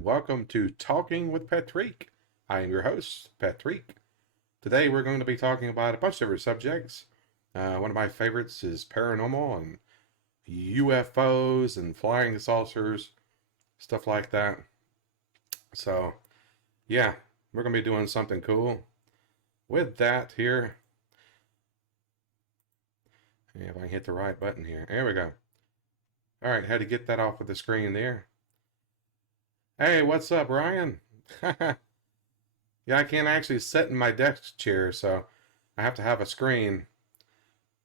and welcome to Talking with Petreak. I am your host, Petreak. Today we're going to be talking about a bunch of different subjects. One of my favorites is paranormal and UFOs and flying saucers, stuff like that. So, yeah, we're going to be doing something cool. With that here, if I can hit the right button here. There we go. All right, had to get that off of the screen there. Hey, what's up, Ryan? Yeah, I can't actually sit in my desk chair, so I have to have a screen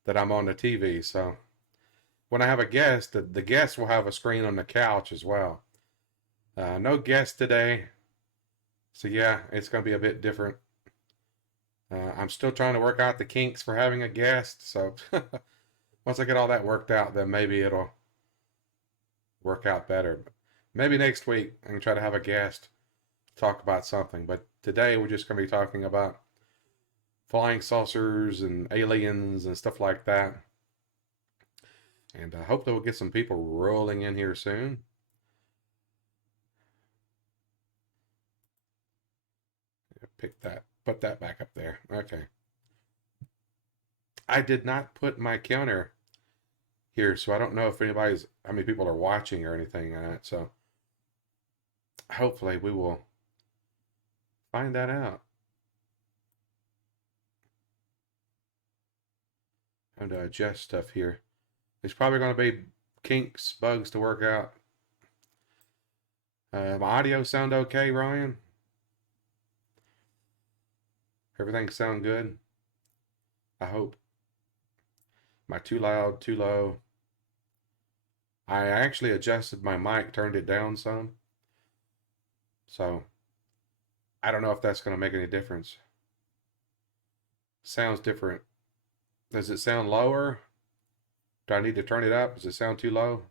that I'm on the TV. So when I have a guest, the guest will have a screen on the couch as well. No guest today, so yeah, it's going to be a bit different. I'm still trying to work out the kinks for having a guest, so once I get all that worked out, then maybe it'll work out better. Maybe next week I can try to have a guest talk about something, but today we're just going to be talking about flying saucers and aliens and stuff like that. And I hope that we'll get some people rolling in here soon. Put that back up there. Okay. I did not put my counter here, so I don't know if how many people are watching or anything on it. So hopefully we will find that out. I'm going to adjust stuff here. It's probably going to be kinks, bugs to work out. My audio sound okay, Ryan? Everything sound good? I hope. Am I too loud, too low? I actually adjusted my mic, turned it down some. So I don't know if that's going to make any difference. Sounds different. Does it sound lower? Do I need to turn it up? Does it sound too low?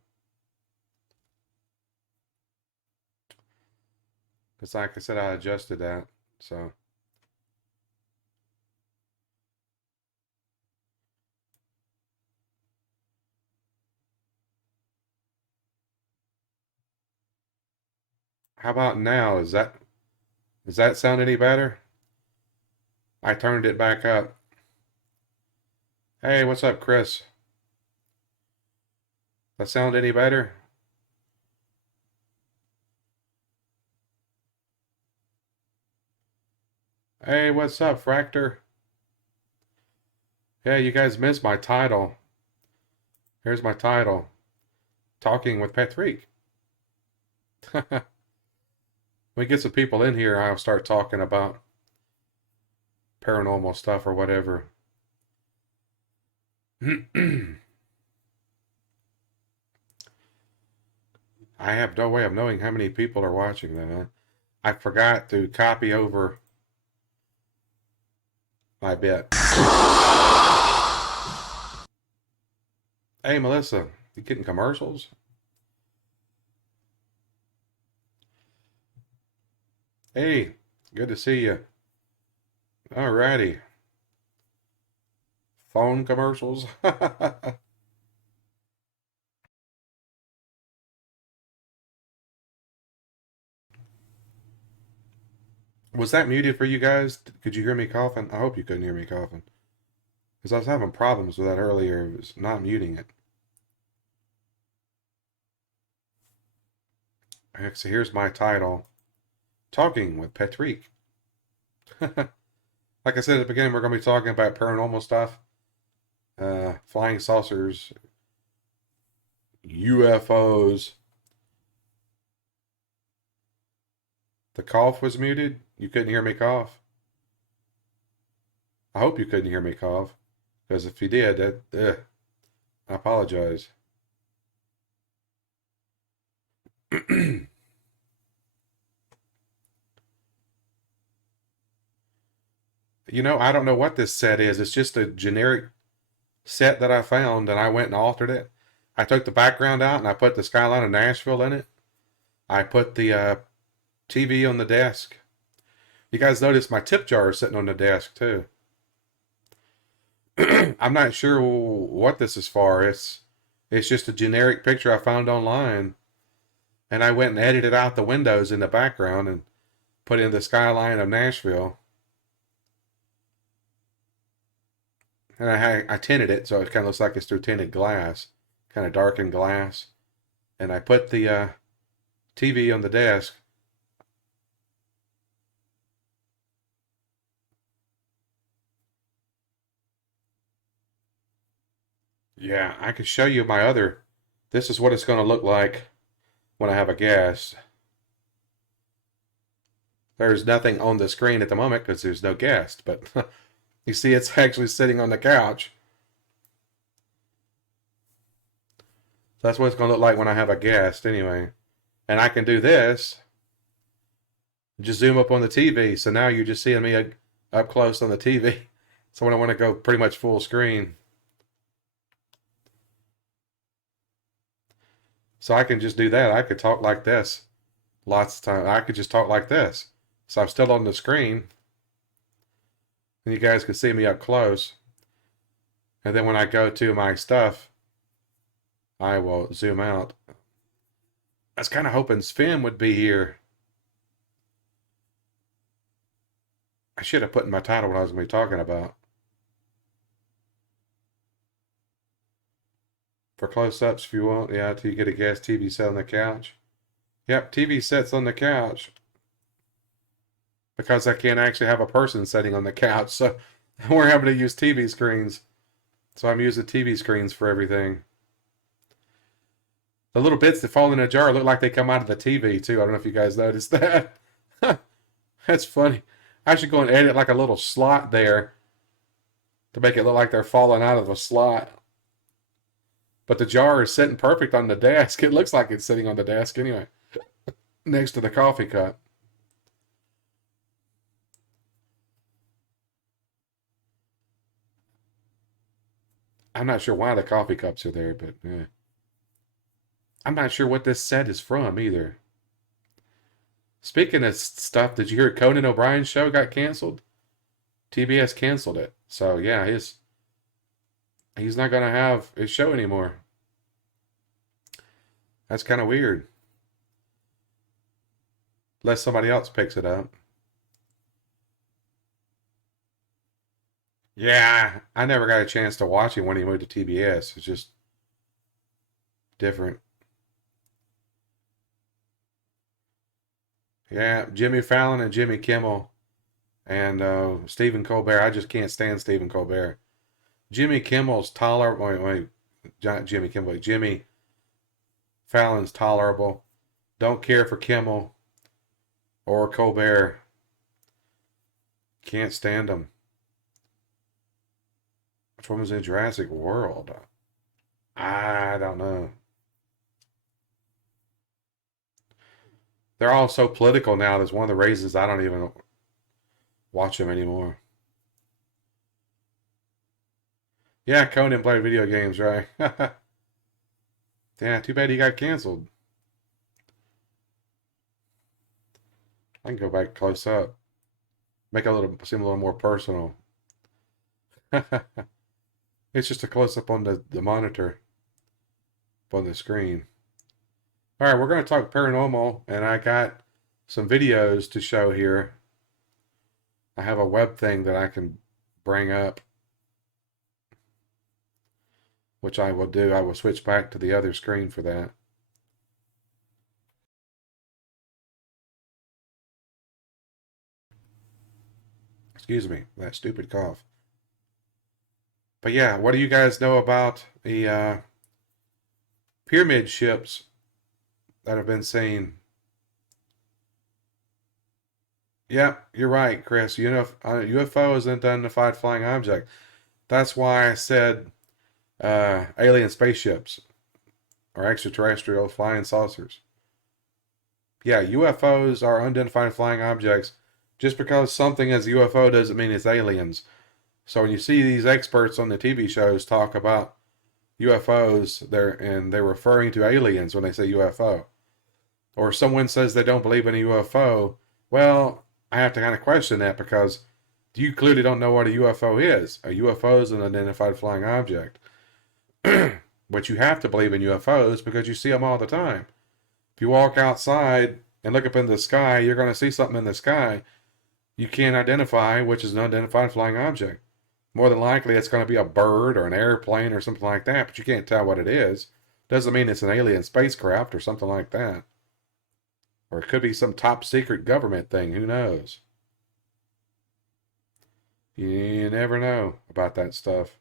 Because like I said, I adjusted that. So how about now? Does that sound any better? I turned it back up. Hey, what's up, Chris? That sound any better? Hey, what's up, Fractor? Yeah, you guys missed my title. Here's my title. Talking with Petreak. We get some people in here, I'll start talking about paranormal stuff or whatever. I have no way of knowing how many people are watching that. I forgot to copy over my bit. Hey, Melissa, you getting commercials? Hey, good to see you. Alrighty. Phone commercials? Was that muted for you guys? Could you hear me coughing? I hope you couldn't hear me coughing. Because I was having problems with that earlier. It was not muting it. So here's my title. Talking with Petreak. Like I said at the beginning, we're going to be talking about paranormal stuff. Flying saucers. UFOs. The cough was muted? You couldn't hear me cough? I hope you couldn't hear me cough. Because if you did, I apologize. I don't know what this set is. It's just a generic set that I found, and I went and altered it. I took the background out and I put the skyline of Nashville in it. I put the TV on the desk. You guys notice my tip jar is sitting on the desk too. I'm not sure what this is for. It's just a generic picture I found online, And I went and edited out the windows in the background and put in the skyline of Nashville. And I tinted it so it kind of looks like it's through tinted glass, kind of darkened glass. And I put the TV on the desk. Yeah, I can show you my other. This is what it's going to look like when I have a guest. There's nothing on the screen at the moment because there's no guest, but you see it's actually sitting on the couch. So that's what it's going to look like when I have a guest anyway. And I can do this, just zoom up on the TV. So now you're just seeing me up close on the TV. So when I want to go pretty much full screen. So I can just do that. I could talk like this lots of time. I could just talk like this. So I'm still on the screen. And you guys can see me up close. And then when I go to my stuff, I will zoom out. I was kind of hoping Sven would be here. I should have put in my title what I was going to be talking about. For close-ups if you want. Yeah, till you get a guest TV set on the couch. Yep, TV sets on the couch. Because I can't actually have a person sitting on the couch. So we're having to use TV screens. So I'm using TV screens for everything. The little bits that fall in a jar look like they come out of the TV too. I don't know if you guys noticed that. That's funny. I should go and edit like a little slot there to make it look like they're falling out of a slot. But the jar is sitting perfect on the desk. It looks like it's sitting on the desk anyway, next to the coffee cup. I'm not sure why the coffee cups are there, but I'm not sure what this set is from either. Speaking of stuff, did you hear Conan O'Brien's show got canceled? TBS canceled it. So yeah, he's not gonna have his show anymore. That's kind of weird. Unless somebody else picks it up. Yeah, I never got a chance to watch it when he moved to TBS. It's just different. Yeah, Jimmy Fallon and Jimmy Kimmel and Stephen Colbert. I just can't stand Stephen Colbert. Jimmy Kimmel's tolerable. Wait, not Jimmy Kimmel. Jimmy Fallon's tolerable. Don't care for Kimmel or Colbert. Can't stand them. Which one was in Jurassic World? I don't know. They're all so political now. That's one of the reasons I don't even watch them anymore. Yeah, Conan played video games, right? Yeah, too bad he got canceled. I can go back close up. Make it seem a little more personal. It's just a close up on the monitor, on the screen. All right, we're going to talk paranormal, and I got some videos to show here. I have a web thing that I can bring up, which I will do. I will switch back to the other screen for that. Excuse me, that stupid cough. But yeah, what do you guys know about the pyramid ships that have been seen? Yeah, you're right, Chris. UFO is an unidentified flying object. That's why I said alien spaceships or extraterrestrial flying saucers. Yeah, UFOs are unidentified flying objects. Just because something is a UFO doesn't mean it's aliens. So when you see these experts on the TV shows talk about UFOs, they're referring to aliens when they say UFO. Or someone says they don't believe in a UFO, well, I have to kind of question that because you clearly don't know what a UFO is. A UFO is an unidentified flying object. But you have to believe in UFOs because you see them all the time. If you walk outside and look up in the sky, you're going to see something in the sky you can't identify, which is an unidentified flying object. More than likely, it's going to be a bird or an airplane or something like that, but you can't tell what it is. Doesn't mean it's an alien spacecraft or something like that. Or it could be some top secret government thing. Who knows? You never know about that stuff.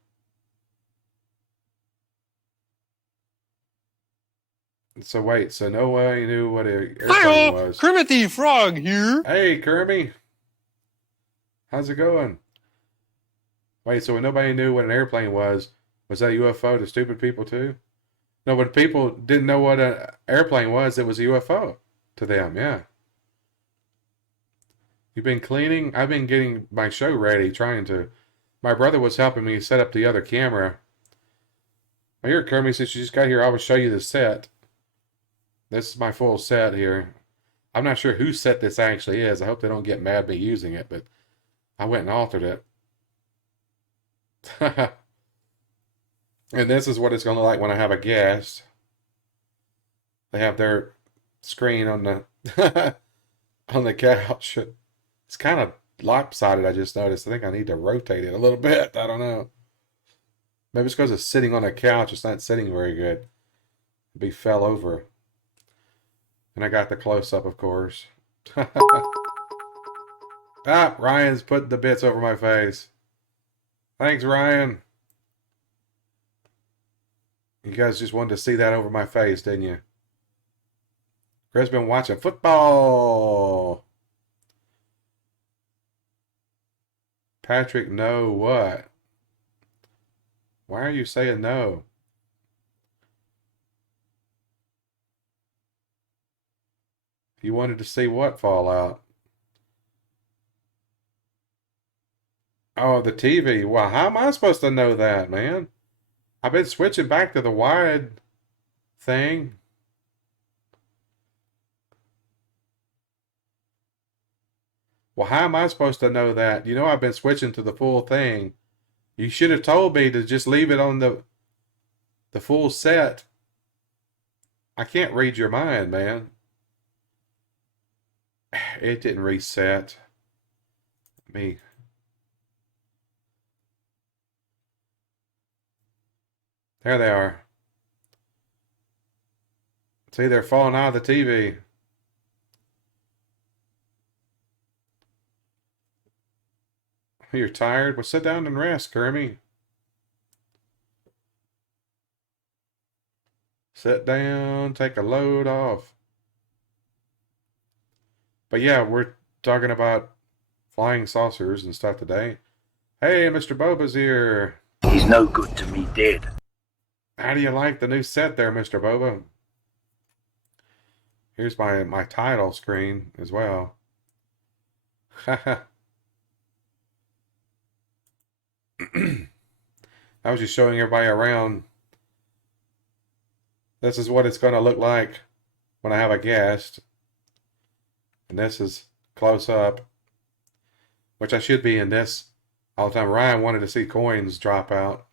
So wait, so nobody knew what an airplane Hi-oh, was. Kermit the Frog here. Hey, Kermit. How's it going? Wait, so when nobody knew what an airplane was that a UFO to stupid people too? No, when people didn't know what an airplane was, it was a UFO to them, yeah. You've been cleaning? I've been getting my show ready, trying to. My brother was helping me set up the other camera. Here, Kermit, since you just got here, I will show you the set. This is my full set here. I'm not sure whose set this actually is. I hope they don't get mad at me using it, but I went and altered it. And this is what it's going to look like when I have a guest. They have their screen on the on the couch. It's kind of lopsided, I just noticed. I think I need to rotate it a little bit. I don't know. Maybe it's because it's sitting on a couch. It's not sitting very good. Be fell over. And I got the close-up, of course. Ah, Ryan's putting the bits over my face. Thanks, Ryan. You guys just wanted to see that over my face, didn't you? Chris been watching football. Patrick, no, what? Why are you saying no? You wanted to see what fall out? Oh, the TV. Well, how am I supposed to know that, man? I've been switching back to the wide thing. Well, how am I supposed to know that? You know I've been switching to the full thing. You should have told me to just leave it on the full set. I can't read your mind, man. It didn't reset. Me. There they are. See, they're falling out of the TV. You're tired? Well, sit down and rest, Kermie. Sit down, take a load off. But yeah, we're talking about flying saucers and stuff today. Hey, Mr. Boba's here. He's no good to me dead. How do you like the new set there, Mr. Boba? Here's my title screen as well. I was just showing everybody around. This is what it's going to look like when I have a guest. And this is close up, which I should be in this all the time. Ryan wanted to see coins drop out,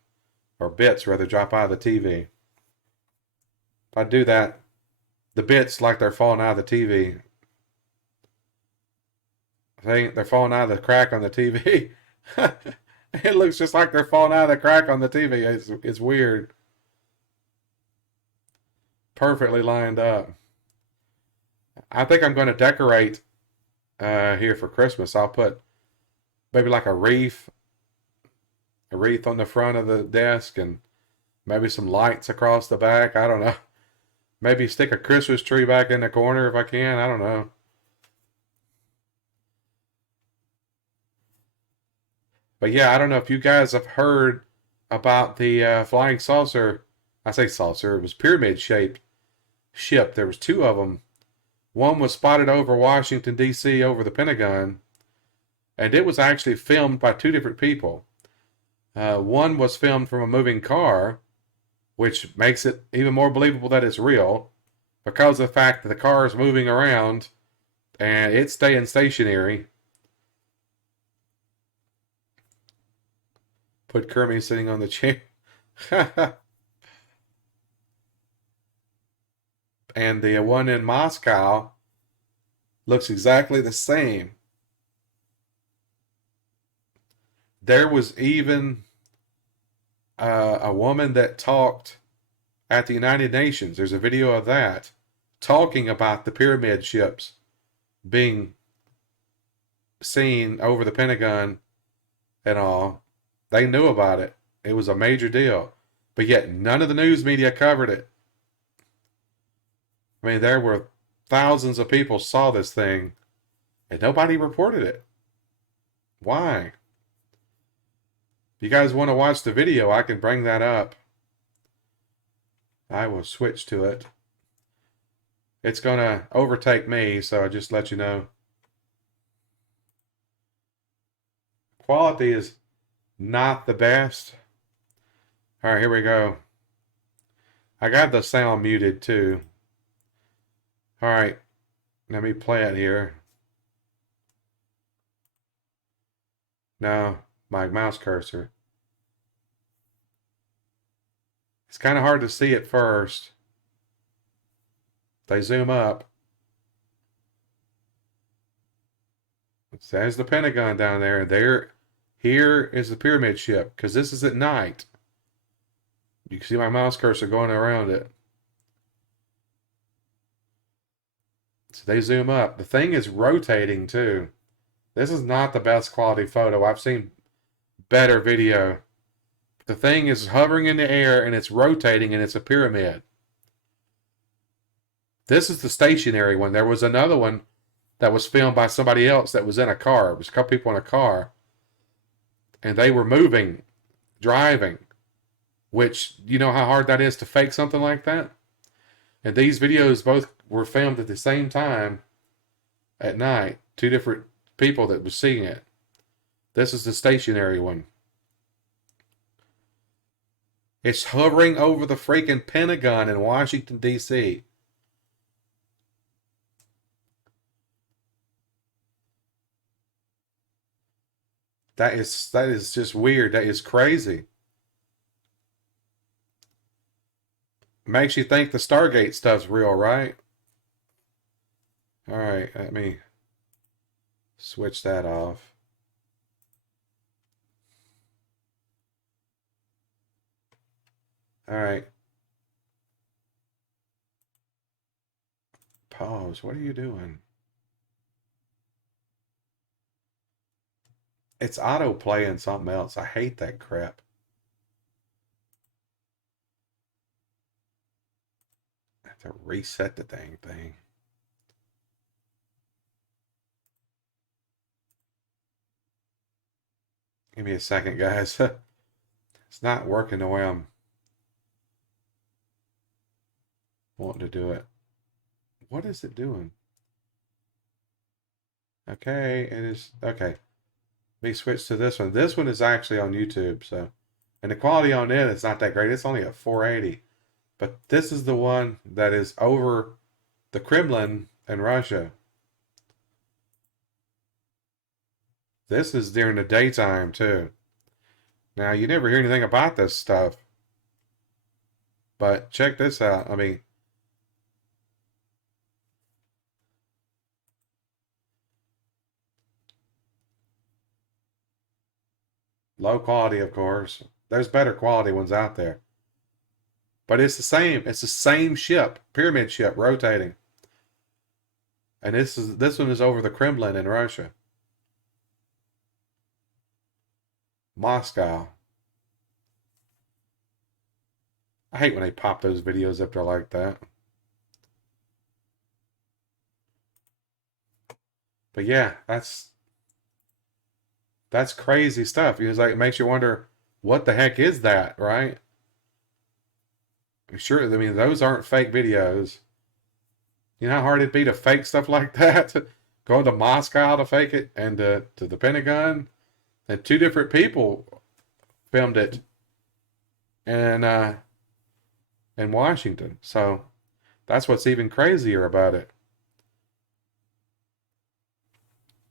or bits rather, drop out of the TV. If I do that, the bits like they're falling out of the TV. See, they're falling out of the crack on the TV. It looks just like they're falling out of the crack on the TV. It's weird. Perfectly lined up. I think I'm going to decorate here for Christmas. I'll put maybe like a wreath on the front of the desk and maybe some lights across the back. I don't know. Maybe stick a Christmas tree back in the corner if I can. I don't know. But yeah, I don't know if you guys have heard about the flying saucer. I say saucer. It was pyramid-shaped ship. There was two of them. One was spotted over Washington, D.C., over the Pentagon. And it was actually filmed by two different people. One was filmed from a moving car, which makes it even more believable that it's real because of the fact that the car is moving around and it's staying stationary. Put Kermit sitting on the chair. and the one in Moscow looks exactly the same. There was even a woman that talked at the United Nations. There's a video of that talking about the pyramid ships being seen over the Pentagon and all. They knew about it. It was a major deal. But yet none of the news media covered it. I mean, there were thousands of people saw this thing and nobody reported it. Why? If you guys want to watch the video, I can bring that up. I will switch to it. It's going to overtake me, so I'll just let you know. Quality is not the best. All right, here we go. I got the sound muted too. All right, let me play it here. No, my mouse cursor. It's kind of hard to see at first. They zoom up. It says the Pentagon down there. Here is the pyramid ship, because this is at night. You can see my mouse cursor going around it. So they zoom up. The thing is rotating too. This is not the best quality photo. I've seen better video. The thing is hovering in the air and it's rotating and it's a pyramid. This is the stationary one. There was another one that was filmed by somebody else that was in a car. It was a couple people in a car. And they were moving, driving. Which, you know how hard that is to fake something like that? And these videos both were filmed at the same time at night. Two different people that was seeing it. This is the stationary one. It's hovering over the freaking Pentagon in Washington, D.C. That is just weird. That is crazy. Makes you think the Stargate stuff's real, right? All right, let me switch that off. All right. Pause. What are you doing? It's auto playing something else. I hate that crap. I have to reset the dang thing. Give me a second, guys. It's not working the way I'm wanting to do it. What is it doing? Okay, it is. Okay. Let me switch to this one. This one is actually on YouTube, so. And the quality on it is not that great. It's only at 480. But this is the one that is over the Kremlin in Russia. This is during the daytime, too. Now, you never hear anything about this stuff. But check this out. I mean, low quality, of course. There's better quality ones out there. But it's the same. It's the same ship, pyramid ship, rotating. And this one is over the Kremlin in Russia. Moscow. I hate when they pop those videos up there like that. But yeah, that's crazy stuff. It's like it makes you wonder what the heck is that, right? Sure, I mean those aren't fake videos. You know how hard it'd be to fake stuff like that? Going to Moscow to fake it and to the Pentagon. And two different people filmed it in Washington. So that's what's even crazier about it.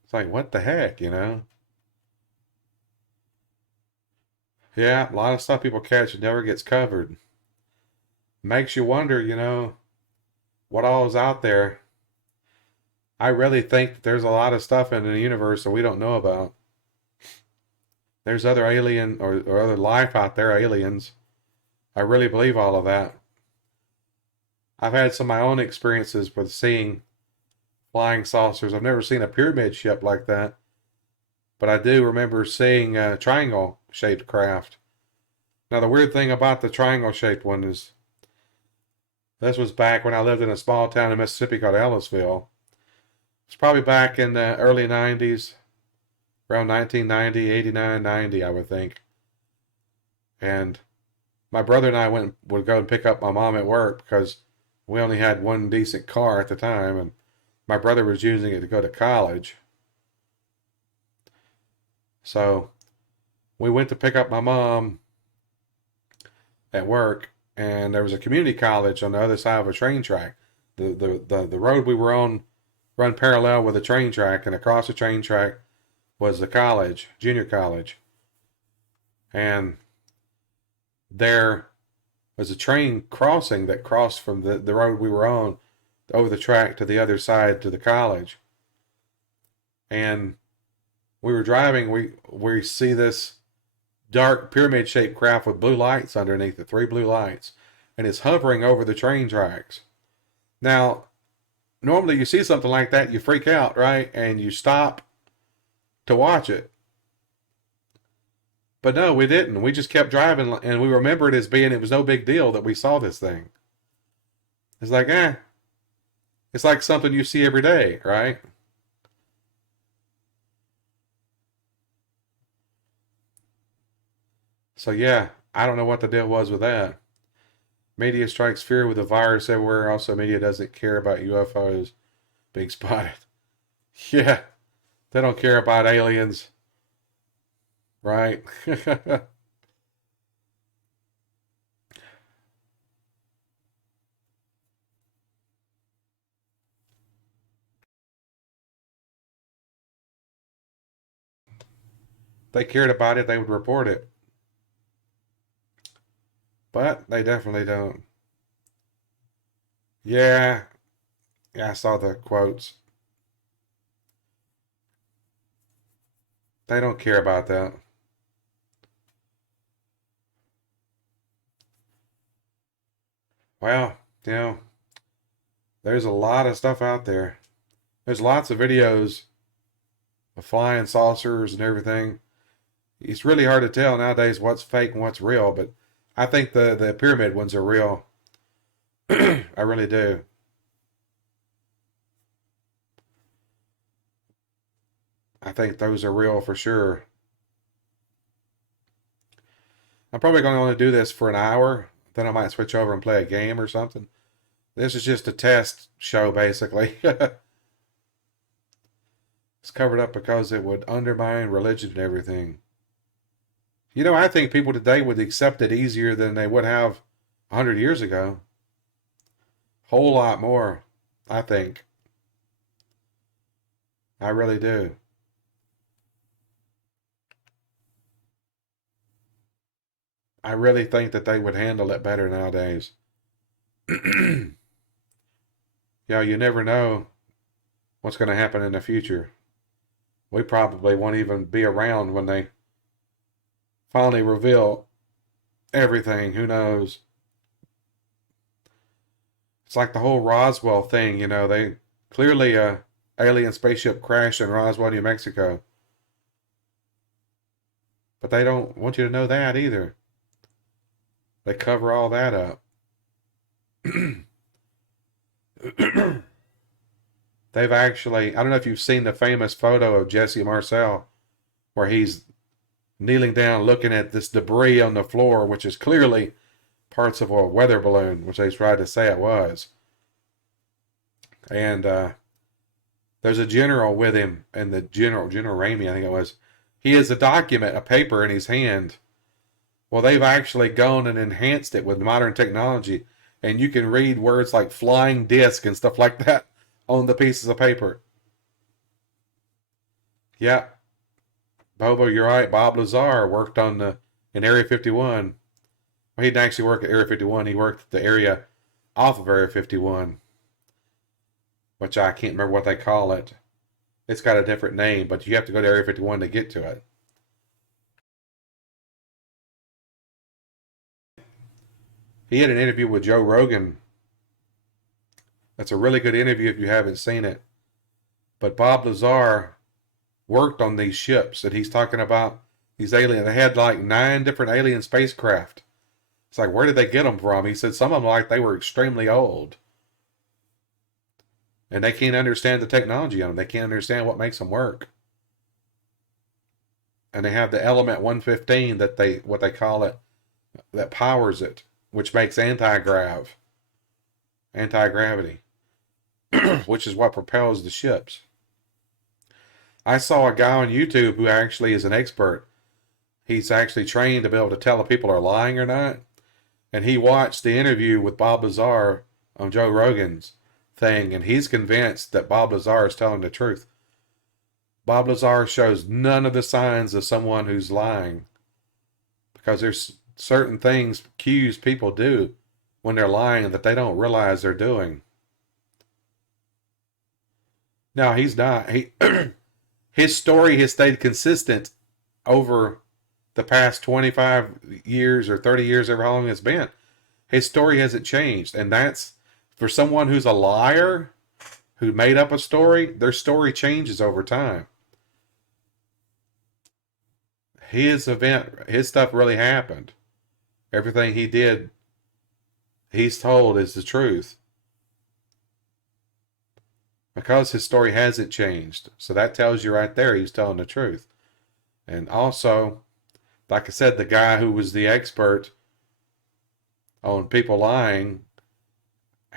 It's like, what the heck, you know? Yeah, a lot of stuff people catch never gets covered. Makes you wonder, you know, what all is out there. I really think there's a lot of stuff in the universe that we don't know about. There's other alien or other life out there, aliens. I really believe all of that. I've had some of my own experiences with seeing flying saucers. I've never seen a pyramid ship like that, but I do remember seeing a triangle shaped craft. Now, the weird thing about the triangle shaped one is this was back when I lived in a small town in Mississippi called Ellisville. It's probably back in the early 90s, around 1990, 89, 90, I would think. And my brother and I would go and pick up my mom at work because we only had one decent car at the time, and my brother was using it to go to college. So we went to pick up my mom at work, and there was a community college on the other side of a train track. The road we were on run parallel with the train track, and across the train track was the college, junior college. And there was a train crossing that crossed from the road we were on over the track to the other side to the college. And we were driving, we see this dark pyramid shaped craft with blue lights underneath it, 3 blue lights, and it's hovering over the train tracks. Now, normally you see something like that, you freak out, right? And you stop to watch it. But no, we didn't. We just kept driving, and we remembered it as being, it was no big deal that we saw this thing. It's like, it's like something you see every day, right? So yeah, I don't know what the deal was with that. Media strikes fear with a virus everywhere. Also, media doesn't care about UFOs being spotted. Yeah, they don't care about aliens, right? If they cared about it, they would report it. But they definitely don't. Yeah, yeah, I saw the quotes. They don't care about that. Well, you know, there's a lot of stuff out there. There's lots of videos of flying saucers and everything. It's really hard to tell nowadays what's fake and what's real, but I think the pyramid ones are real. I really do. I think those are real for sure. I'm probably going to only do this for an hour. Then I might switch over and play a game or something. This is just a test show, basically. It's covered up because it would undermine religion and everything. You know, I think people today would accept it easier than they would have 100 years ago. Whole lot more, I think. I really do. I really think that they would handle it better nowadays. Yeah, you never know what's going to happen in the future. We probably won't even be around when they finally reveal everything. Who knows? It's like the whole Roswell thing, you know, they clearly a alien spaceship crashed in Roswell, New Mexico. But they don't want you to know that either. They cover all that up. They've actually, I don't know if you've seen the famous photo of Jesse Marcel where he's kneeling down looking at this debris on the floor, which is clearly parts of a weather balloon, which they tried to say it was. And there's a general with him, and the General Ramey, I think it was. He has a document, a paper in his hand. Well, they've actually gone and enhanced it with modern technology, and you can read words like flying disc and stuff like that on the pieces of paper. Yeah, Bobo, you're right. Bob Lazar worked on in Area 51. Well, he didn't actually work at Area 51. He worked at the area off of Area 51. which I can't remember what they call it. It's got a different name, but you have to go to Area 51 to get to it. He had an interview with Joe Rogan. That's a really good interview if you haven't seen it. But Bob Lazar worked on these ships that he's talking about. These aliens. They had like 9 different alien spacecraft. It's like, where did they get them from? He said some of them like they were extremely old. And they can't understand the technology on them. They can't understand what makes them work. And they have the element 115 that what they call it, that powers it, which makes anti-gravity, which is what propels the ships. I saw a guy on YouTube who actually is an expert. He's actually trained to be able to tell if people are lying or not. And he watched the interview with Bob Lazar on Joe Rogan's thing, and he's convinced that Bob Lazar is telling the truth. Bob Lazar shows none of the signs of someone who's lying, because there's certain things, cues people do when they're lying that they don't realize they're doing. Now, he's not. His story has stayed consistent over the past 25 years or 30 years, or how long it's been. His story hasn't changed. And that's, for someone who's a liar, who made up a story, their story changes over time. His stuff really happened. Everything he did, he's told is the truth. Because his story hasn't changed. So that tells you right there he's telling the truth. And also, like I said, the guy who was the expert on people lying,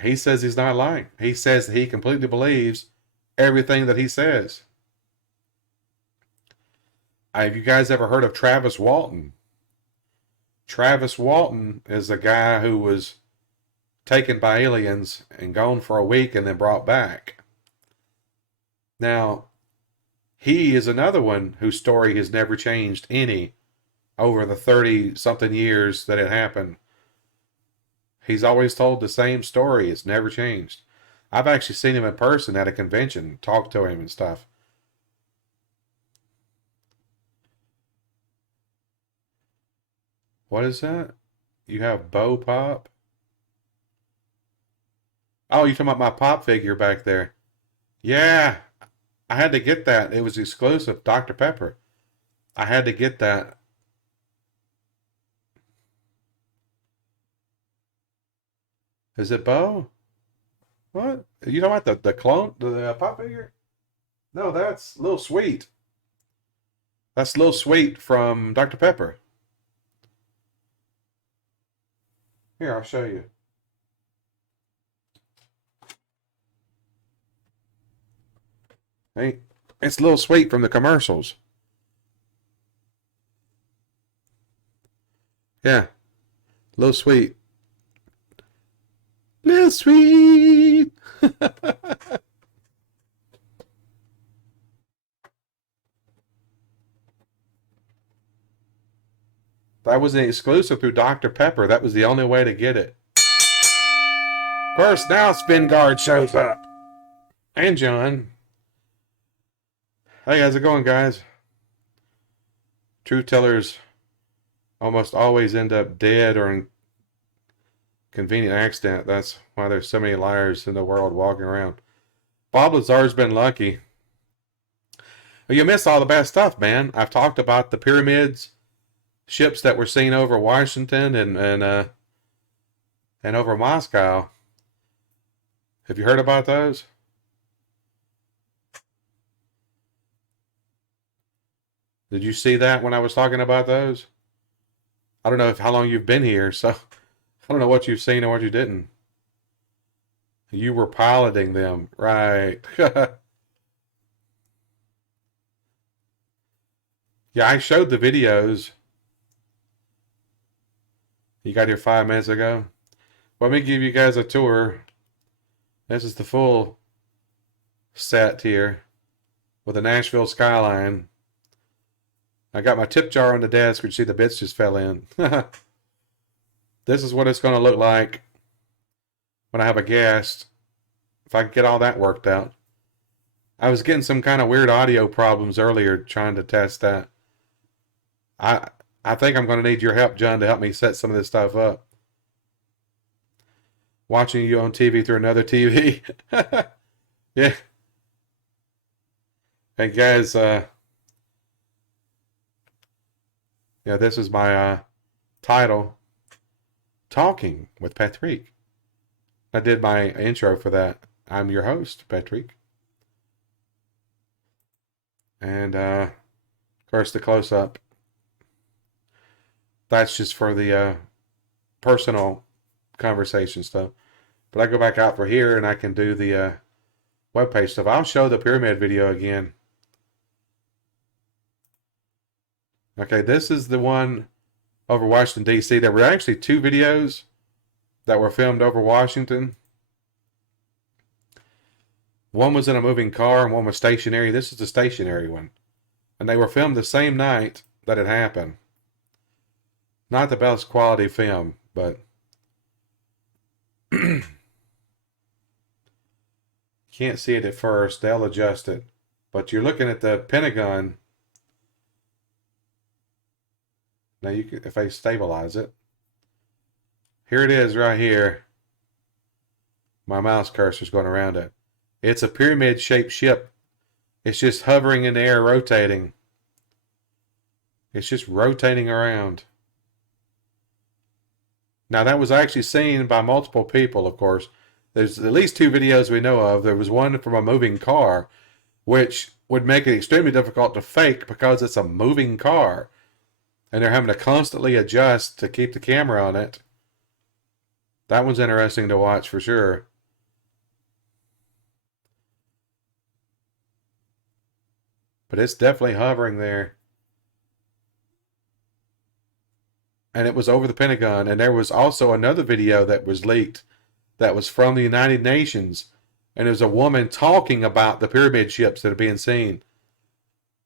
he says he's not lying. He says that he completely believes everything that he says. Have you guys ever heard of Travis Walton? Travis Walton is a guy who was taken by aliens and gone for a week and then brought back. Now, he is another one whose story has never changed any over the 30-something years that it happened. He's always told the same story. It's never changed. I've actually seen him in person at a convention, talked to him and stuff. What is that? You have Bo Pop? Oh, you're talking about my pop figure back there. Yeah, I had to get that. It was exclusive, Dr. Pepper. I had to get that. Is it Bo? What? You talking about the clone, the pop figure? No, that's Little Sweet. That's Little Sweet from Dr. Pepper. Here, I'll show you. Hey, it's Little Sweet from the commercials. Yeah, Little Sweet. Little Sweet. That was an exclusive through Dr. Pepper. That was the only way to get it. Of course, now Spingard shows up. And John. Hey, how's it going, guys? Truth tellers almost always end up dead or in convenient accident. That's why there's so many liars in the world walking around. Bob Lazar's been lucky. Well, you missed all the best stuff, man. I've talked about the pyramids, ships that were seen over Washington and over Moscow. Have you heard about those? Did you see that when I was talking about those? I don't know how long you've been here, so I don't know what you've seen or what you didn't. You were piloting them, right? Yeah, I showed the videos. You got here 5 minutes ago. Let me give you guys a tour. This is the full set here with the Nashville skyline. I got my tip jar on the desk. You see the bits just fell in. This is what it's going to look like when I have a guest. if I can get all that worked out. I was getting some kind of weird audio problems earlier trying to test that. I I think I'm going to need your help, John, to help me set some of this stuff up. Watching you on TV through another TV. Yeah. Hey guys, yeah, this is my title, Talking with Petreak. I did my intro for that. I'm your host, Petreak. And of course the close up. That's just for the personal conversation stuff. But I go back out for here and I can do the webpage stuff. I'll show the pyramid video again. Okay, this is the one over Washington, D.C. There were actually two videos that were filmed over Washington. One was in a moving car and one was stationary. This is the stationary one. And they were filmed the same night that it happened. Not the best quality film, but can't see it at first. They'll adjust it. But you're looking at the Pentagon. Now you can, if I stabilize it. Here it is right here. My mouse cursor's going around it. It's a pyramid-shaped ship. It's just hovering in the air, rotating. It's just rotating around. Now that was actually seen by multiple people, of course. There's at least two videos we know of. There was one from a moving car, which would make it extremely difficult to fake because it's a moving car. And they're having to constantly adjust to keep the camera on it. That one's interesting to watch for sure. But it's definitely hovering there. And it was over the Pentagon. And there was also another video that was leaked that was from the United Nations. And there's a woman talking about the pyramid ships that are being seen.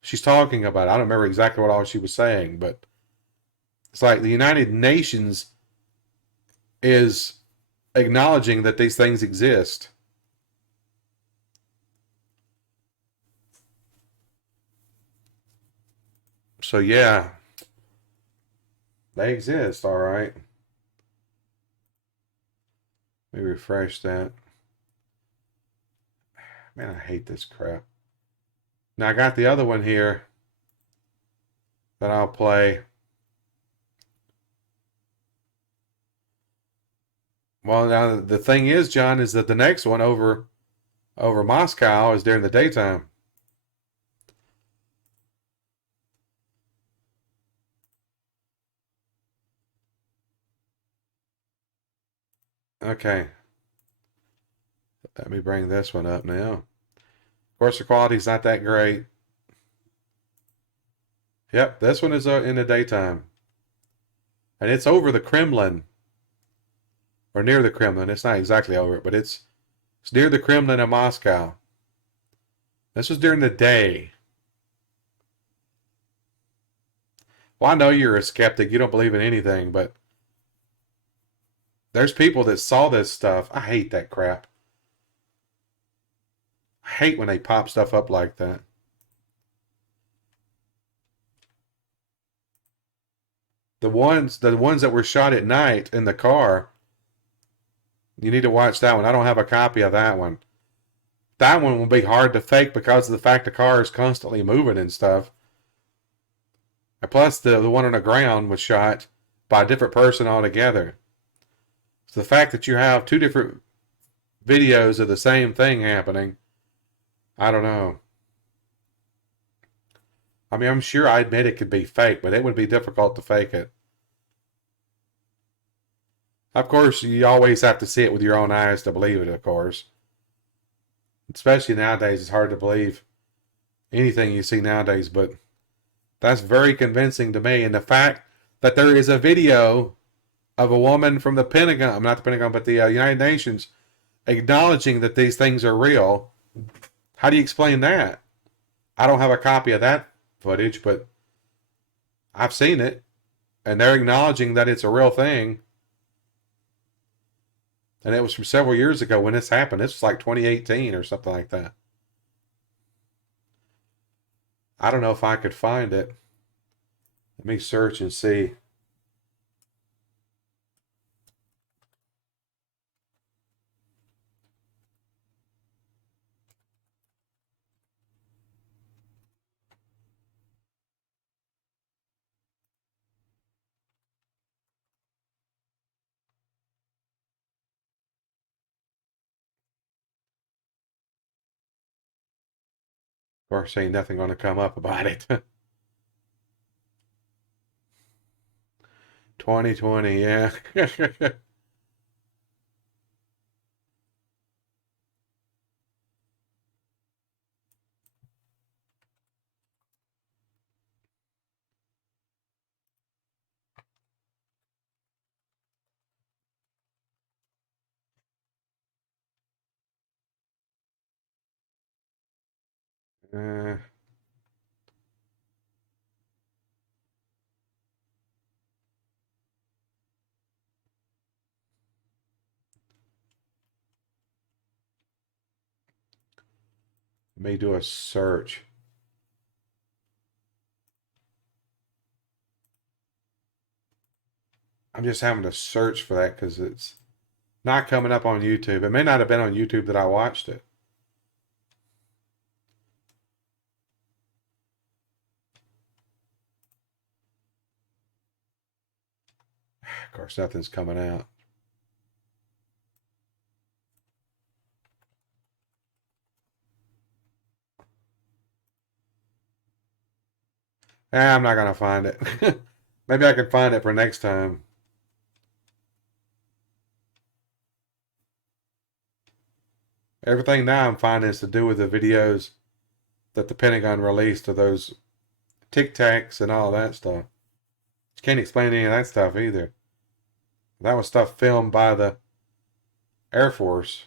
She's talking about it. I don't remember exactly what all she was saying, but it's like the United Nations is acknowledging that these things exist. So yeah, they exist, all right. Let me refresh that. Man, I hate this crap. Now I got the other one here that I'll play. Well, now the thing is, John, is that the next one over Moscow is during the daytime. Okay. Let me bring this one up now. Of course, the quality's not that great. Yep, this one is in the daytime. And it's over the Kremlin. Or near the Kremlin. It's not exactly over it, but it's near the Kremlin in Moscow. This was during the day. Well, I know you're a skeptic. You don't believe in anything, but there's people that saw this stuff. I hate that crap. I hate when they pop stuff up like that. The ones that were shot at night in the car, you need to watch that one. I don't have a copy of that one. That one will be hard to fake because of the fact the car is constantly moving and stuff. And plus, the one on the ground was shot by a different person altogether. So the fact that you have two different videos of the same thing happening, I don't know. I mean, I'm sure I admit it could be fake, but it would be difficult to fake it. Of course, you always have to see it with your own eyes to believe it, of course. Especially nowadays, it's hard to believe anything you see nowadays, but that's very convincing to me. And the fact that there is a video of a woman from the Pentagon, not the Pentagon, but the United Nations, acknowledging that these things are real, how do you explain that? I don't have a copy of that footage, but I've seen it, and they're acknowledging that it's a real thing. And it was from several years ago when this happened. This was like 2018 or something like that. I don't know if I could find it. Let me search and see. Of course, ain't nothing going to come up about it. 2020, yeah. uh, Let me do a search. I'm just having to search for that because it's not coming up on YouTube. It may not have been on YouTube that I watched it. Of course, nothing's coming out. I'm not gonna find it. Maybe I could find it for next time. Everything now I'm finding is to do with the videos that the Pentagon released of those Tic Tacs and all that stuff. You can't explain any of that stuff either. That was stuff filmed by the Air Force.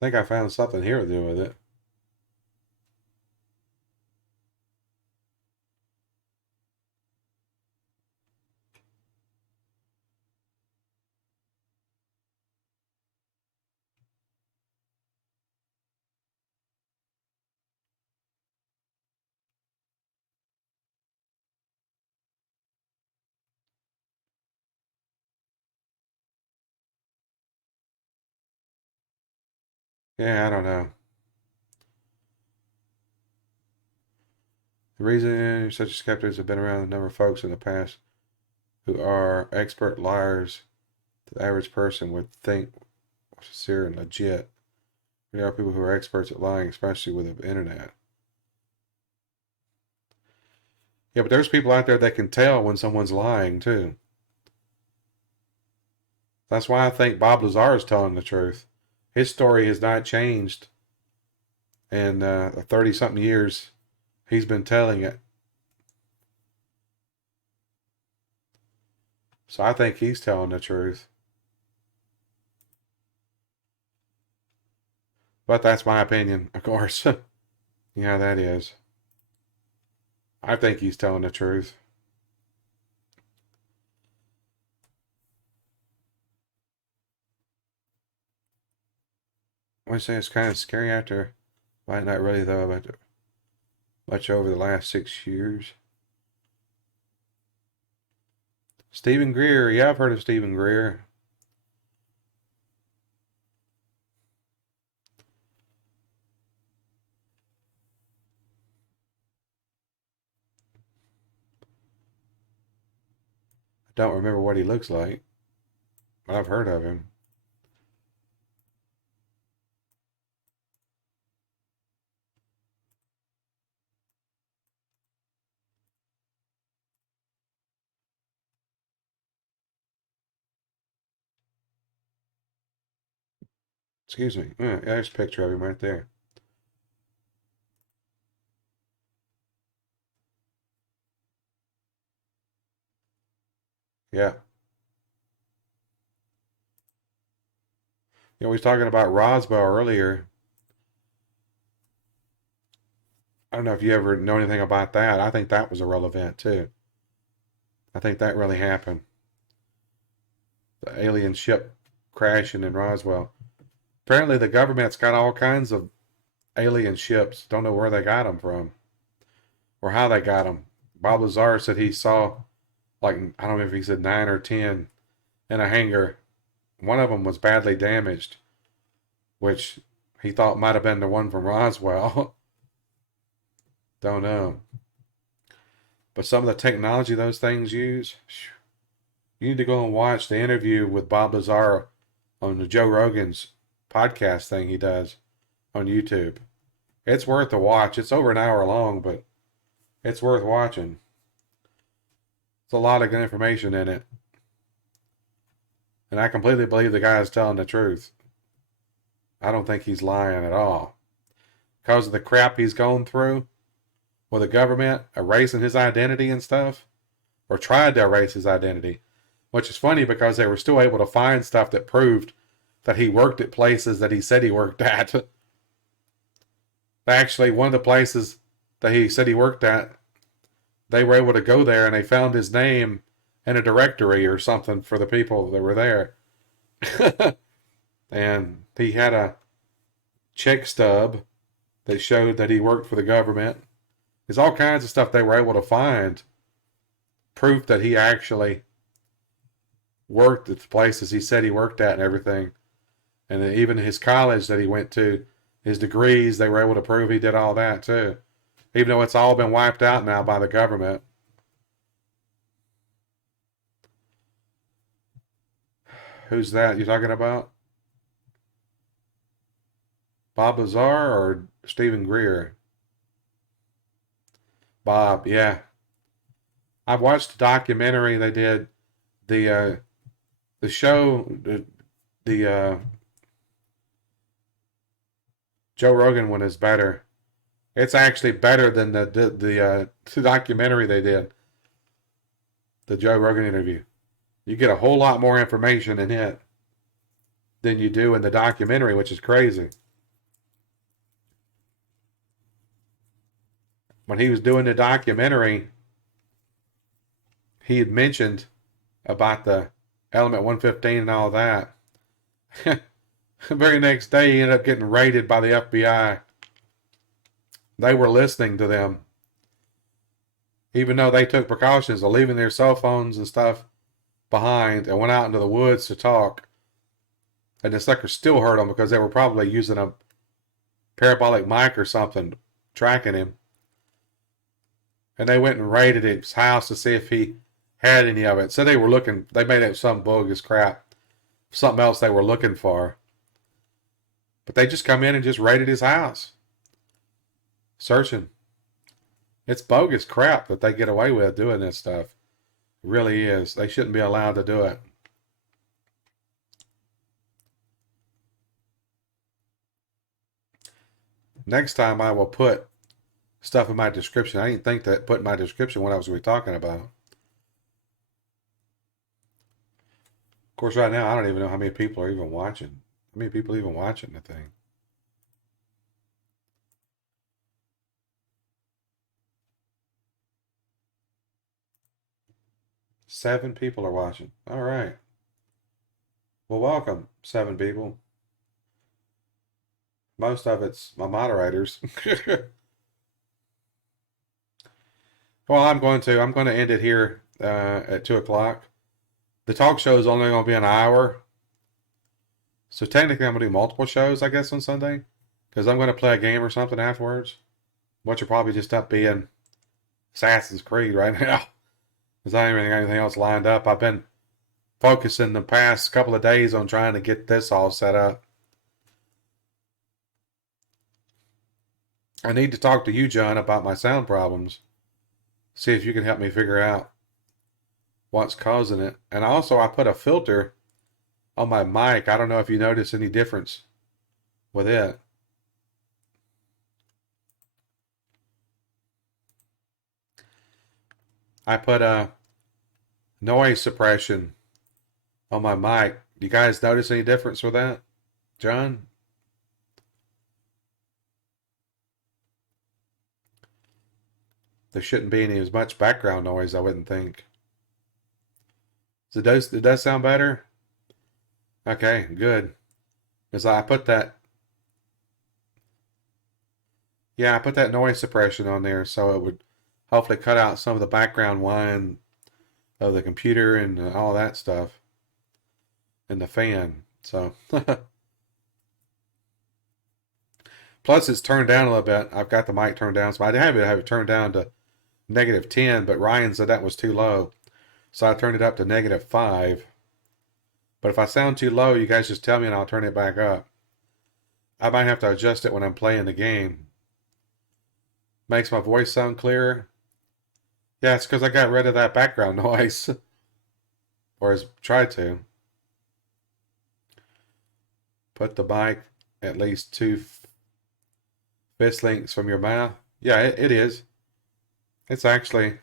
I think I found something here to do with it. Yeah, I don't know. The reason such skeptics have been around a number of folks in the past who are expert liars the average person would think sincere and legit. There are people who are experts at lying, especially with the internet. Yeah, but there's people out there that can tell when someone's lying too. That's why I think Bob Lazar is telling the truth. His story has not changed in 30 something years. He's been telling it. So I think he's telling the truth. But that's my opinion, of course. Yeah, that is. I think he's telling the truth. I say it's kind of scary after, might not really though, about much over the last 6 years. Stephen Greer, yeah, I've heard of Stephen Greer. I don't remember what he looks like, but I've heard of him. Excuse me. Yeah, there's a picture of him right there. Yeah. We was talking about Roswell earlier. I don't know if you ever know anything about that. I think that was a real event too. I think that really happened. The alien ship crashing in Roswell. Apparently, the government's got all kinds of alien ships. Don't know where they got them from or how they got them. Bob Lazar said he saw, like, I don't know if he said 9 or 10 in a hangar. One of them was badly damaged, which he thought might have been the one from Roswell. Don't know. But some of the technology those things use, you need to go and watch the interview with Bob Lazar on the Joe Rogan's podcast thing he does on YouTube. It's worth a watch. It's over an hour long, but it's worth watching. There's a lot of good information in it. And I completely believe the guy is telling the truth. I don't think he's lying at all. Because of the crap he's going through with the government erasing his identity and stuff, or tried to erase his identity, which is funny because they were still able to find stuff that proved that he worked at places that he said he worked at. Actually, one of the places that he said he worked at, they were able to go there and they found his name in a directory or something for the people that were there. And he had a check stub that showed that he worked for the government. There's all kinds of stuff they were able to find. Proof that he actually worked at the places he said he worked at and everything. And even his college that he went to, his degrees, they were able to prove he did all that too. Even though it's all been wiped out now by the government. Who's that you talking about? Bob Lazar or Stephen Greer? Bob, yeah. I watched the documentary they did. The show, the Joe Rogan one is better. It's actually better than the documentary they did. The Joe Rogan interview. You get a whole lot more information in it than you do in the documentary, which is crazy. When he was doing the documentary, he had mentioned about the Element 115 and all that. The very next day, he ended up getting raided by the FBI. They were listening to them, even though they took precautions of leaving their cell phones and stuff behind and went out into the woods to talk. And the suckers still heard him because they were probably using a parabolic mic or something tracking him. And they went and raided his house to see if he had any of it. So they were looking, they made it some bogus crap, something else they were looking for. But they just come in and just raided his house, searching. It's bogus crap that they get away with doing this stuff. It really is. They shouldn't be allowed to do it. Next time I will put stuff in my description. I didn't think that put in my description what I was talking about. Of course, right now I don't even know how many people are even watching. How many people even watching the thing? Seven people are watching. All right. Well, welcome, 7 people. Most of it's my moderators. Well, I'm going to end it here at 2 o'clock. The talk show is only going to be an hour. So technically I'm going to do multiple shows, I guess, on Sunday. Because I'm going to play a game or something afterwards. Which will probably just up being Assassin's Creed right now. Because I don't even got anything else lined up. I've been focusing the past couple of days on trying to get this all set up. I need to talk to you, John, about my sound problems. See if you can help me figure out what's causing it. And also, I put a filter on my mic. I don't know if you notice any difference with it. I put Noise suppression on my mic. Do you guys notice any difference with that, John? There shouldn't be any as much background noise, I wouldn't think. So it does sound better? Okay, good. Because I put that, yeah, I put that noise suppression on there so it would hopefully cut out some of the background whine of the computer and all that stuff and the fan. So, plus it's turned down a little bit. I've got the mic turned down, so I have it turned down to -10, but Ryan said that was too low. So I turned it up to -5. But if I sound too low, you guys just tell me and I'll turn it back up. I might have to adjust it when I'm playing the game. Makes my voice sound clearer. Yeah, it's because I got rid of that background noise. Or has tried to. Put the mic at least 2 fist lengths from your mouth. Yeah, it is. It's actually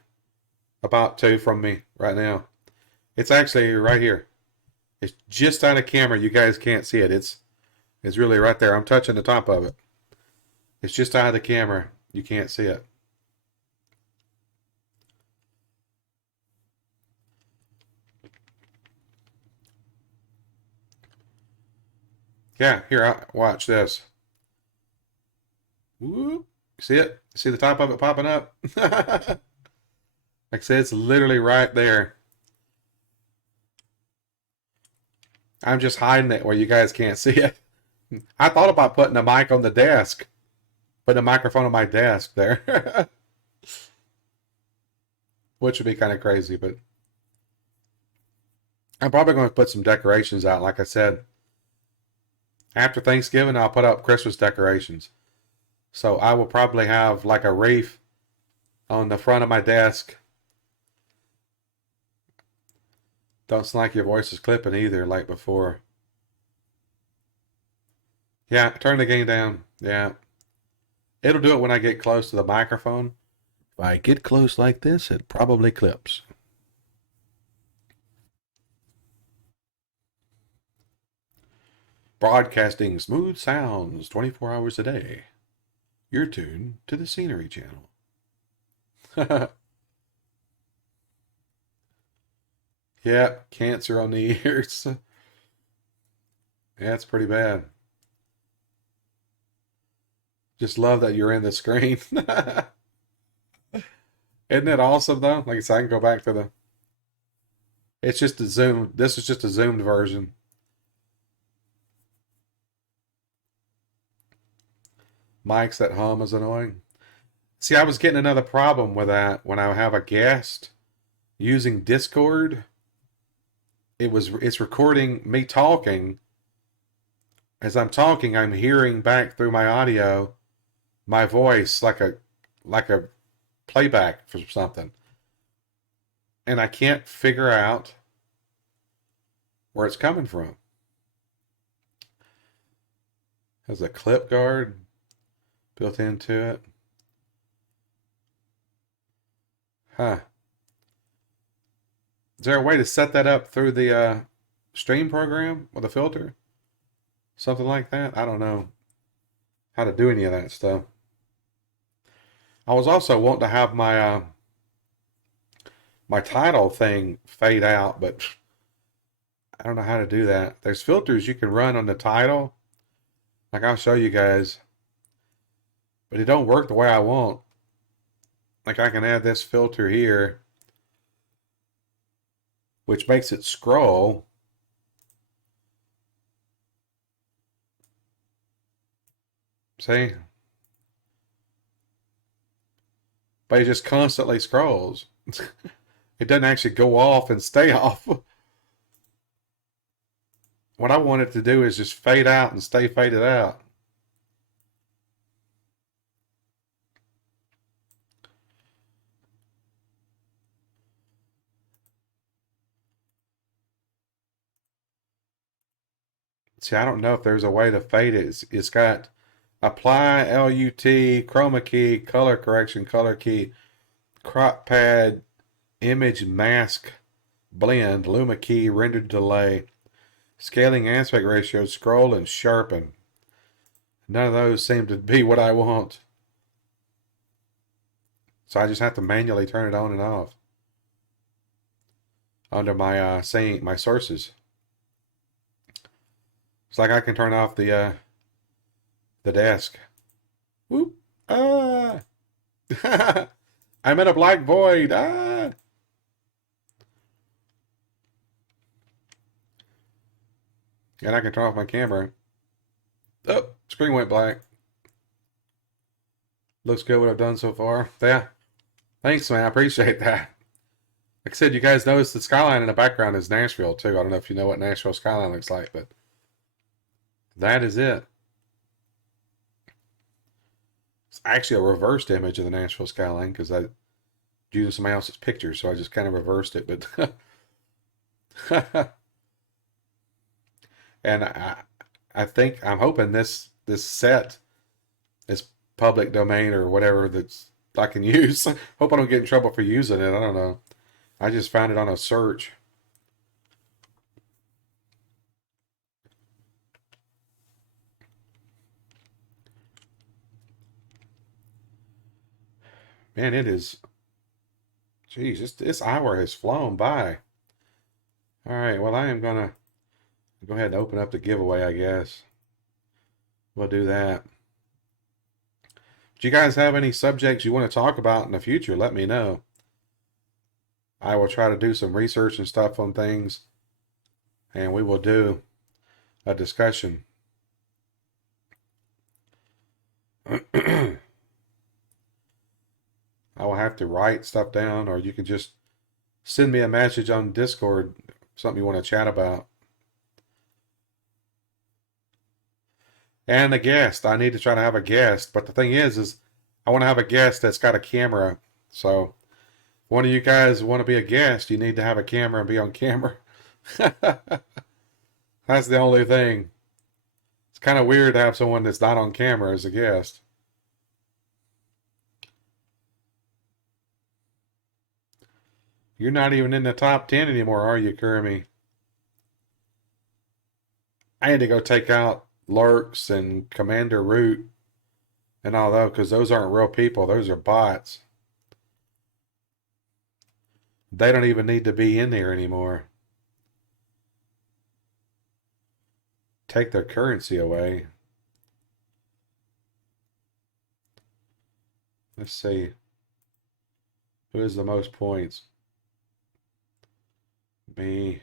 about 2 from me right now. It's actually right here. It's just out of camera. You guys can't see it. It's really right there. I'm touching the top of it. It's just out of the camera. You can't see it. Yeah, here, watch this. Whoop. See it? See the top of it popping up? Like I said, it's literally right there. I'm just hiding it where you guys can't see it. I thought about putting a mic on the desk. Putting a microphone on my desk there. Which would be kind of crazy, but I'm probably going to put some decorations out. Like I said, after Thanksgiving, I'll put up Christmas decorations. So I will probably have like a wreath on the front of my desk. Don't sound like your voice is clipping either, like before. Yeah, turn the gain down. Yeah. It'll do it when I get close to the microphone. If I get close like this, it probably clips. Broadcasting smooth sounds 24 hours a day. You're tuned to the Scenery Channel. Yep, cancer on the ears. Yeah, it's pretty bad. Just love that you're in the screen. Isn't it awesome though? Like I said, I can go back to the. It's just a zoom. This is just a zoomed version. Mics that hum is annoying. See, I was getting another problem with that when I have a guest using Discord. It's recording me talking. As I'm talking, I'm hearing back through my audio my voice like a playback for something. And I can't figure out where it's coming from. Has a clip guard built into it. Huh. Is there a way to set that up through the stream program with a filter? Something like that? I don't know how to do any of that stuff. I was also wanting to have my title thing fade out, but I don't know how to do that. There's filters you can run on the title. Like I'll show you guys. But it don't work the way I want. Like I can add this filter here, which makes it scroll. See? But it just constantly scrolls. It doesn't actually go off and stay off. What I want it to do is just fade out and stay faded out. See, I don't know if there's a way to fade it. It's got apply, LUT, chroma key, color correction, color key, crop pad, image mask blend, luma key, rendered delay, scaling aspect ratio, scroll, and sharpen. None of those seem to be what I want. So I just have to manually turn it on and off under my my sources. It's like I can turn off the desk. Whoop! Ah! I'm in a black void. Ah! And I can turn off my camera. Oh, screen went black. Looks good what I've done so far. Yeah. Thanks, man. I appreciate that. Like I said, you guys notice the skyline in the background is Nashville, too. I don't know if you know what Nashville skyline looks like, but that is it. It's actually a reversed image of the Nashville skyline because I used somebody else's picture, so I just kind of reversed it. But and I'm hoping this set is public domain or whatever that's I can use. Hope I don't get in trouble for using it. I don't know. I just found it on a search. Man, it is. Geez, this hour has flown by. All right, well, I am gonna go ahead and open up the giveaway, I guess. We'll do that. Do you guys have any subjects you want to talk about in the future? Let me know. I will try to do some research and stuff on things, and we will do a discussion. I will have to write stuff down, or you can just send me a message on Discord, something you want to chat about. And a guest. I need to try to have a guest, but the thing is I want to have a guest that's got a camera. So, if one of you guys want to be a guest, you need to have a camera and be on camera. That's the only thing. It's kind of weird to have someone that's not on camera as a guest. You're not even in the top 10 anymore, are you, Kermie? I had to go take out Lurks and Commander Root and all that because those aren't real people. Those are bots. They don't even need to be in there anymore. Take their currency away. Let's see. Who has the most points? Me.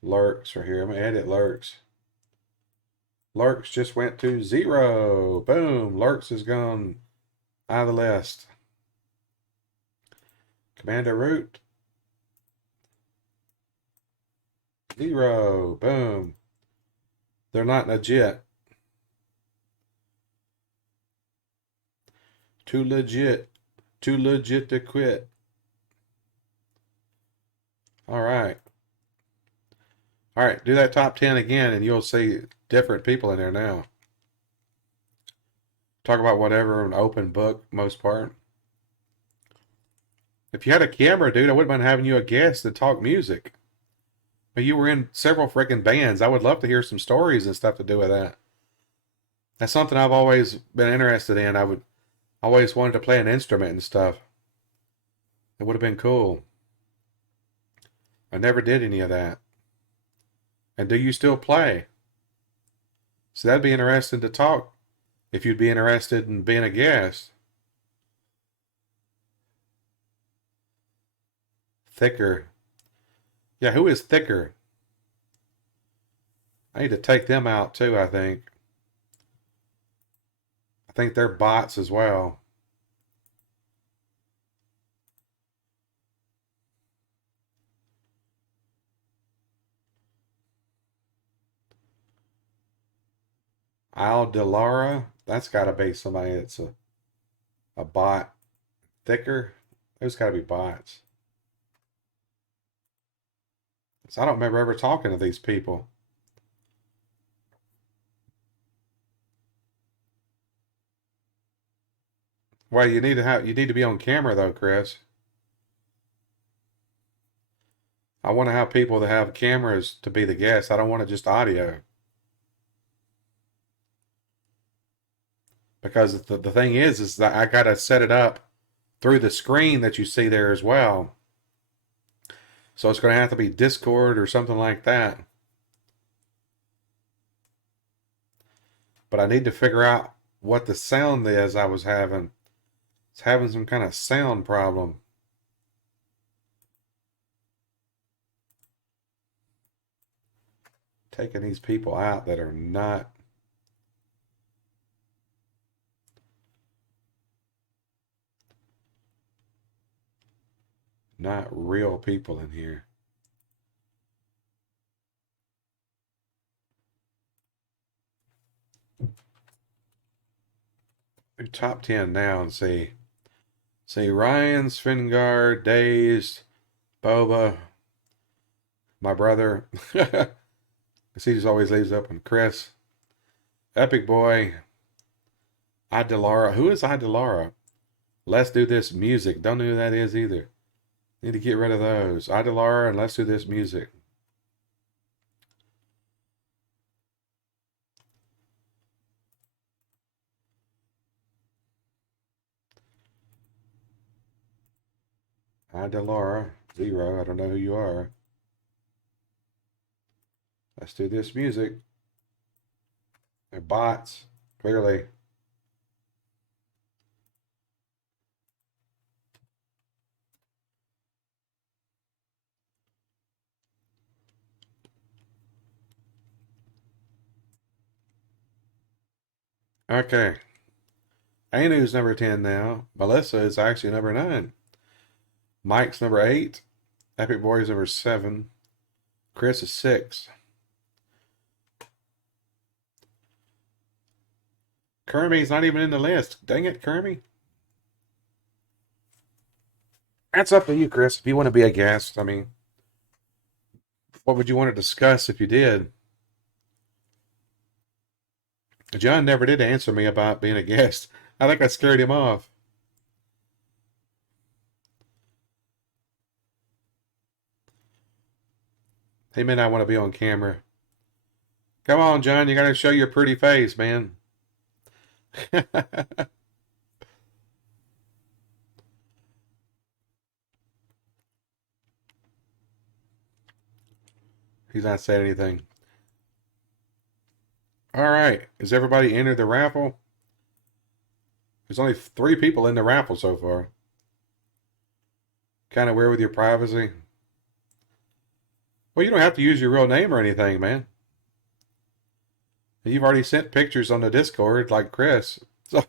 Lurks right here. I'm going to edit Lurks. Lurks just went to 0. Boom. Lurks is gone out of the list. Commander Root. 0. Boom. They're not legit. Too legit. Too legit to quit. All right. All right, do that top 10 again and you'll see different people in there now. Talk about whatever, an open book, most part. If you had a camera, dude, I wouldn't mind having you a guest to talk music. But you were in several freaking bands. I would love to hear some stories and stuff to do with that. That's something I've always been interested in. I would always wanted to play an instrument and stuff. It would have been cool. I never did any of that. And do you still play? So that'd be interesting to talk if you'd be interested in being a guest. Thicker. Yeah, who is Thicker? I need to take them out too, I think. I think they're bots as well. Al Delara, that's got to be somebody that's a bot. Thicker, those got to be bots. So I don't remember ever talking to these people. Well, you need to be on camera though, Chris. I want to have people that have cameras to be the guests. I don't want it just audio. Because the thing is that I got to set it up through the screen that you see there as well. So it's going to have to be Discord or something like that. But I need to figure out what the sound is I was having. It's having some kind of sound problem. Taking these people out that are not real people in here. Do top 10 now and see. See Ryan, Svengard, Dazed, Boba, my brother. Because he just always leaves open. Chris, Epic Boy, Idalara. Who is Idalara? Let's do this music. Don't know who that is either. Need to get rid of those. Idalara and let's do this music. Idalara, 0. I don't know who you are. Let's do this music. They're bots, clearly. Okay. Anu's number 10 now. Melissa is actually number 9. Mike's number 8. Epic Boy is number 7. Chris is 6. Kermie's not even in the list. Dang it, Kermie. That's up to you, Chris. If you want to be a guest, I mean, what would you want to discuss if you did? John never did answer me about being a guest. I think I scared him off. He may not want to be on camera. Come on, John. You got to show your pretty face, man. He's not saying anything. All right. Has everybody entered the raffle? There's only 3 people in the raffle so far. Kind of weird with your privacy. Well, you don't have to use your real name or anything, man. You've already sent pictures on the Discord, like Chris. So,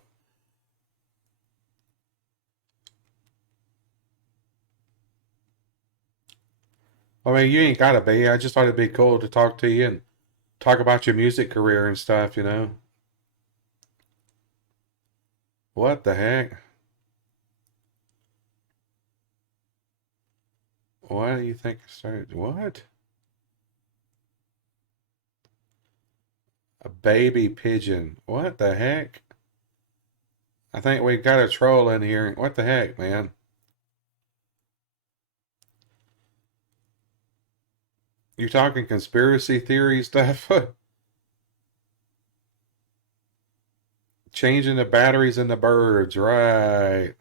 I mean, you ain't gotta be. I just thought it'd be cool to talk to you and talk about your music career and stuff, you know? What the heck? Why do you think it started? What? A baby pigeon. What the heck? I think we've got a troll in here. What the heck, man? You're talking conspiracy theory stuff? Changing the batteries in the birds, right?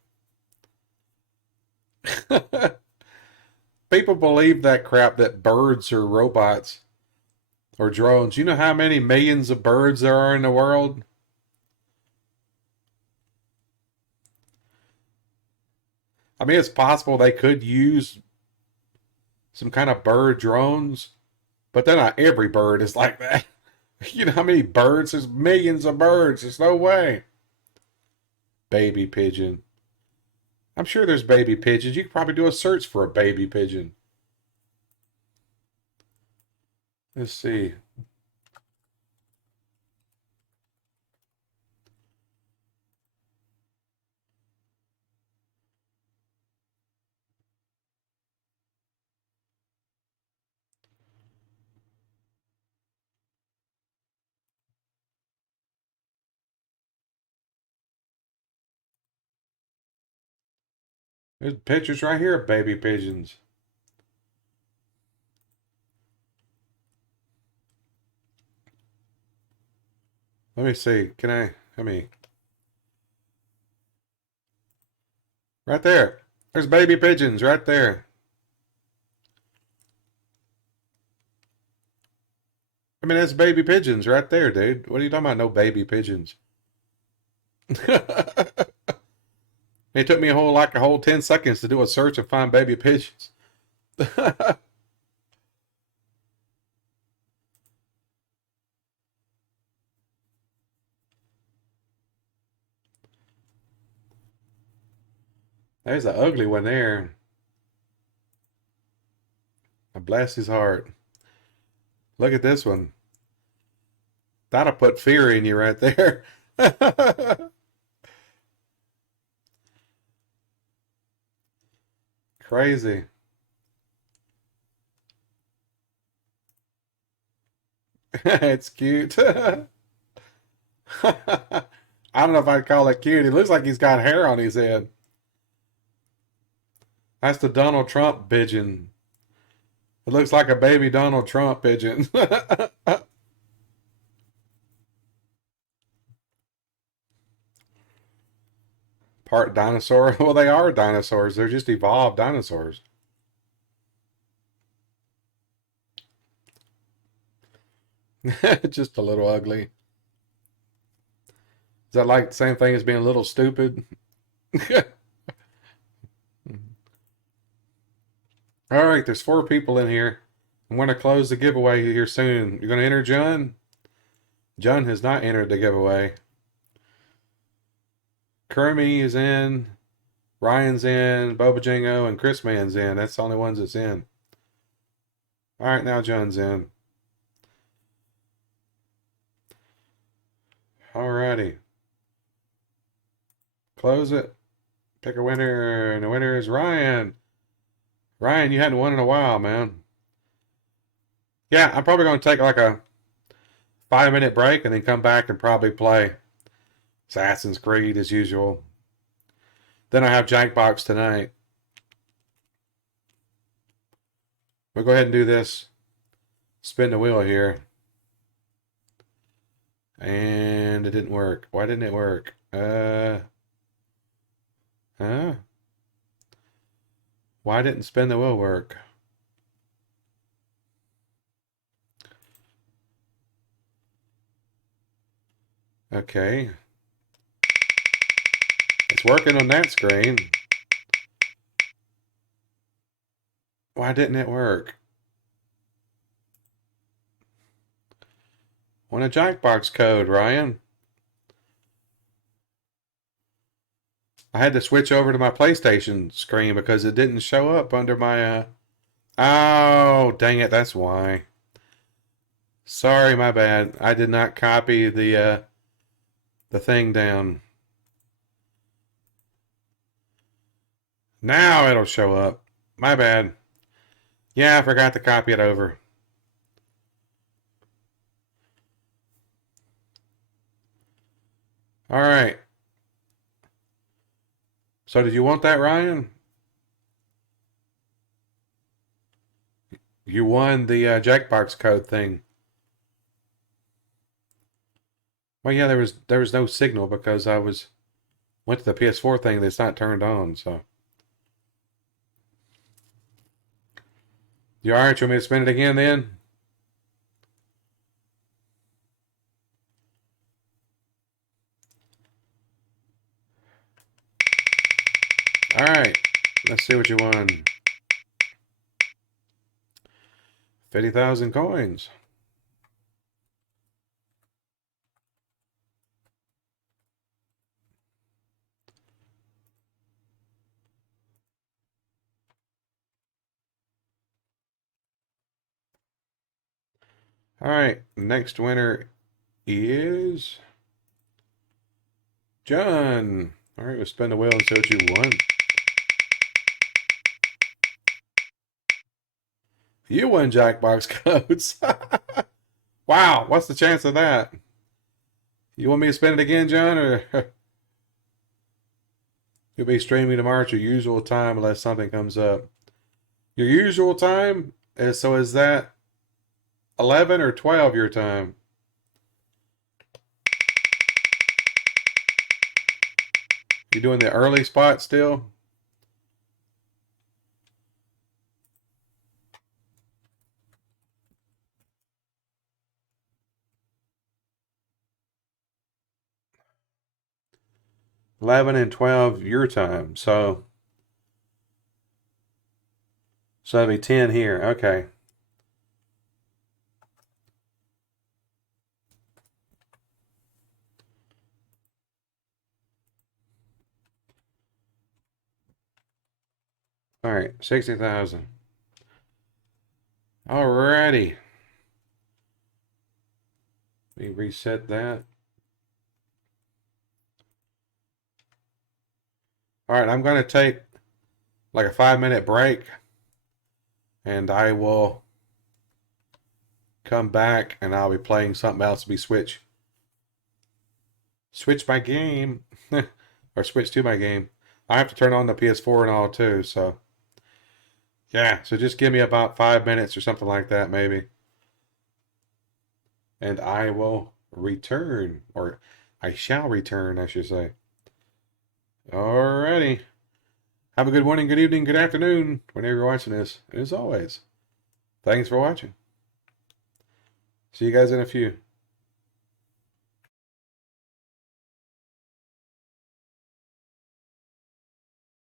People believe that crap that birds are robots or drones. You know how many millions of birds there are in the world? I mean, it's possible they could use some kind of bird drones, but then not every bird is like that. You know how many birds? There's millions of birds. There's no way. Baby pigeon. I'm sure there's baby pigeons. You could probably do a search for a baby pigeon. Let's see. There's pictures right here of baby pigeons. Let me see. Let me. Right there. There's baby pigeons right there. I mean, that's baby pigeons right there, dude. What are you talking about? No baby pigeons. It took me a whole 10 seconds to do a search and find baby pigeons. There's an ugly one there. I bless his heart. Look at this one. That'll put fear in you right there. Crazy. It's cute. I don't know if I'd call it cute. It looks like he's got hair on his head. That's the Donald Trump pigeon. It looks like a baby Donald Trump pigeon. Part dinosaur. Well, they are dinosaurs. They're just evolved dinosaurs. Just a little ugly. Is that like the same thing as being a little stupid? All right, there's 4 people in here. I'm going to close the giveaway here soon. You're going to enter John? John has not entered the giveaway. Kermie is in. Ryan's in. Boba Jingo and Chris Man's in. That's the only ones that's in. All right, now John's in. All righty. Close it. Pick a winner, and the winner is Ryan. Ryan, you hadn't won in a while, man. Yeah, I'm probably going to take like a 5-minute break and then come back and probably play Assassin's Creed as usual. Then I have Jackbox tonight. We'll go ahead and do this. Spin the wheel here. And it didn't work. Why didn't it work? Huh? Why didn't spin the wheel work? Okay. It's working on that screen. Why didn't it work? Want a Jackbox code, Ryan? I had to switch over to my PlayStation screen because it didn't show up under my Oh, dang it, that's why. Sorry, my bad. I did not copy the thing down. Now it'll show up. My bad. Yeah, I forgot to copy it over. All right. So did you want that, Ryan? You won the Jackbox code thing. Well, yeah, there was no signal because I went to the PS4 thing that's not turned on. So you all right? You want me to spin it again then? All right. Let's see what you won. 50,000 coins. All right. Next winner is John. All right. We'll spin the wheel and see what you won. You won Jackbox codes. Wow. What's the chance of that? You want me to spin it again, John, or you'll be streaming tomorrow at your usual time unless something comes up? Your usual time is that 11 or 12 your time? You doing the early spot still? $11 and $12 your time. So that'd be 10 here. Okay. All right, 60,000. Alrighty. Let me reset that. All right, I'm going to take like a 5-minute break, and I will come back and I'll be playing something else. Be switch my game or switch to my game. I have to turn on the PS4 and all too, so yeah, so just give me about 5 minutes or something like that maybe, and I will return, or I shall return, I should say. Alrighty, have a good morning, good evening, good afternoon whenever you're watching this, and as always, thanks for watching. See you guys in a few.